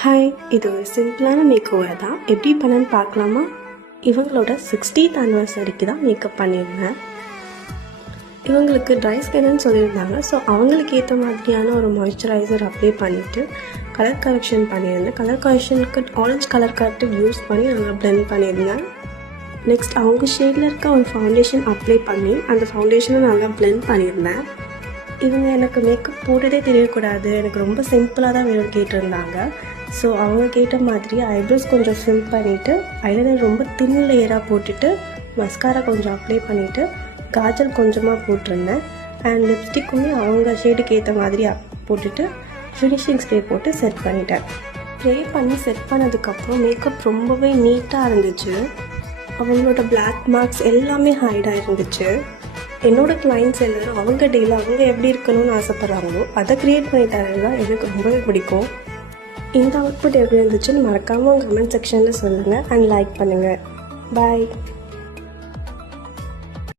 Hi, இது ஒரு சிம்பிளான மேக் ஓவர் தான். எப்படி பண்ணேன்னு பார்க்கலாமா? இவங்களோட 60th anniversary தான் மேக்கப் பண்ணியிருந்தேன். இவங்களுக்கு ட்ரை ஸ்கின்னு சொல்லியிருந்தாங்க. ஸோ அவங்களுக்கு ஏற்ற மாதிரியான ஒரு மாய்ஸ்சரைசர் அப்ளை பண்ணிவிட்டு கலர் கரெக்ஷன் பண்ணியிருந்தேன். கலர் கரெக்ஷனுக்கு ஆரஞ்ச் கலர் கரெக்டர் யூஸ் பண்ணி நல்லா ப்ளெண்ட் பண்ணியிருந்தேன். நெக்ஸ்ட் அவங்க ஷேடில் இருக்க ஒரு ஃபவுண்டேஷன் அப்ளை பண்ணி அந்த ஃபவுண்டேஷனை நல்லா ப்ளெண்ட் பண்ணியிருந்தேன். இவங்க எனக்கு மேக்கப் போட்டதே தெரியக்கூடாது, எனக்கு ரொம்ப சிம்பிளாக தான் வேணும் கேட்டிருந்தாங்க. ஸோ அவங்க கேட்ட மாதிரி ஐப்ரோஸ் கொஞ்சம் ஃபில் பண்ணிவிட்டு ஐலைனர் ரொம்ப தின் லேயராக போட்டுட்டு மஸ்காரா கொஞ்சம் அப்ளை பண்ணிவிட்டு காஜல் கொஞ்சமாக போட்டிருந்தேன். அண்ட் லிப்ஸ்டிக்குமே அவங்க ஷேடுக்கு ஏற்ற மாதிரி போட்டுட்டு ஃபினிஷிங் ஸ்ப்ரே போட்டு செட் பண்ணிட்டேன். ஸ்ப்ரே பண்ணி செட் பண்ணதுக்கப்புறம் மேக்கப் ரொம்பவே நீட்டாக இருந்துச்சு. அவங்களோட பிளாக் மார்க்ஸ் எல்லாமே ஹைடாக இருந்துச்சு. என்னோடய கிளைண்ட்ஸ் எல்லோரும் அவங்க டேயில் அவங்க எப்படி இருக்கணும்னு ஆசைப்பட்றாங்களோ அதை க்ரியேட் பண்ணி தரது தான் எனக்கு ரொம்பவே பிடிக்கும். இந்த அவுட்புட் எப்படி இருந்துச்சுன்னு மறக்காமல் கமெண்ட் செக்ஷனில் சொல்லுங்கள் அண்ட் லைக் பண்ணுங்கள். பாய்.